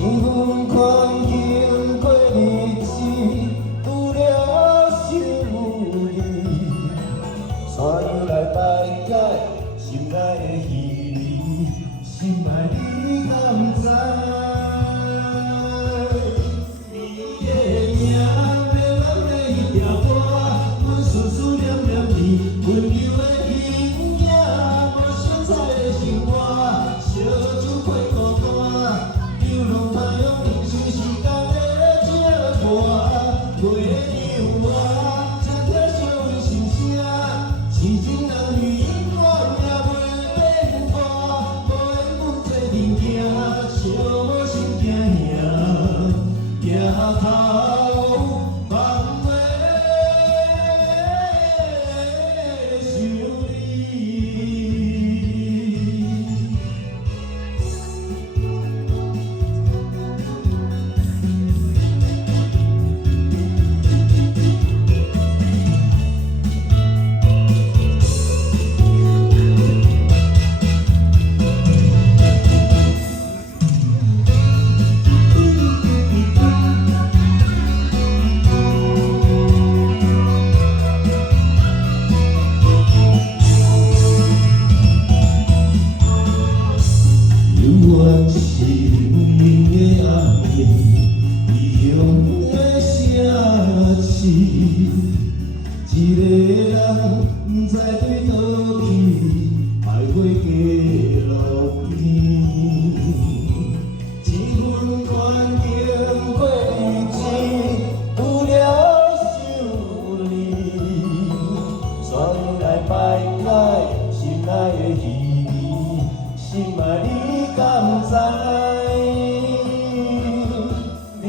分看经过日子，拄了心意，山羊来拜解心内的稀微，心爱你敢知？你的名要咱的迄条歌，阮思思念念你，温柔的形影，无色彩的生活，烧酒配孤单。 流浪太阳，忍受时间的折磨，袂让我才听惜阮心声。痴情男女永远也袂变化，无缘阮做阵行，笑无心惊兄，行头望尾想你。 阮心灵的暗暝，异乡的城市，一个人不知对倒去，爱过街路边，一份关经过日子，拄了想你，山来拜解心内的稀微，心爱你。 敢知？你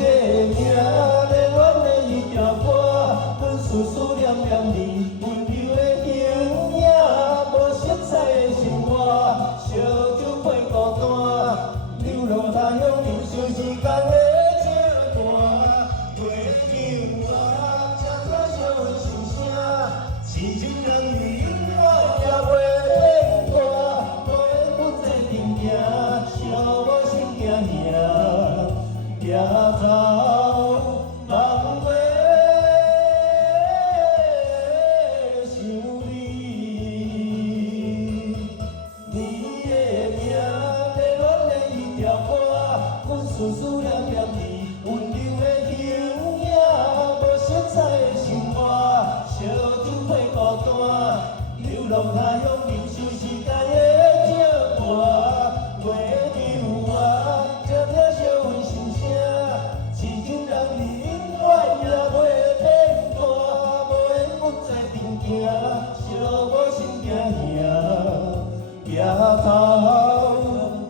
的名，连阮的迄条歌，阮思思念念你，温柔的形影，无色彩的生活，烧酒配孤单，流浪他乡，忍受时间的折磨，袂让我才听惜阮心声，痴情人你永远也袂变卦，无缘不做阵行。 笑无心惊兄，行头望尾想你。你的名，连阮的迄条歌，阮思思念念你，温柔的形影，无色彩的生活，烧酒配孤单，流浪他乡，忍受时间的折磨。 袂让我才听惜阮心声，痴情人你永远也袂变卦，无缘不知阵行，笑无心惊兄，抬头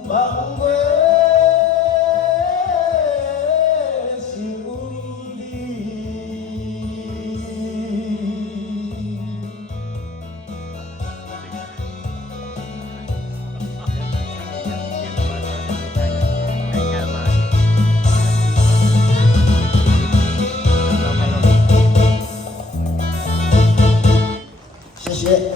望尾想你。谢谢。